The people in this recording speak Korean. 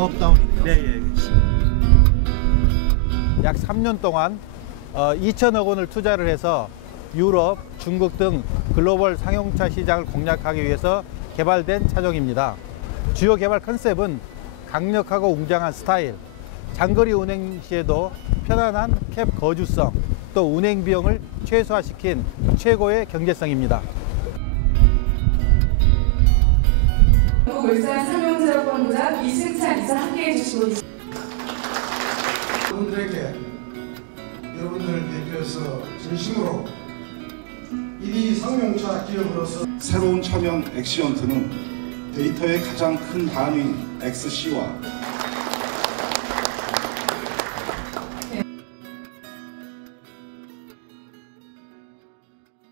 업다운이네요. 네, 예. 약 3년 동안 2천억 원을 투자를 해서 유럽, 중국 등 글로벌 상용차 시장을 공략하기 위해서 개발된 차종입니다. 주요 개발 컨셉은 강력하고 웅장한 스타일, 장거리 운행 시에도 편안한 캡 거주성, 또 운행 비용을 최소화시킨 최고의 경제성입니다. 울산 상용제로본부장 이승찬 이사 함께해 주시고 있습니다. 여러분들에게 여러분들을 대표해서 진심으로 1위 상용차 기업으로서 새로운 차명 엑시언트는 데이터의 가장 큰 단위인 XC와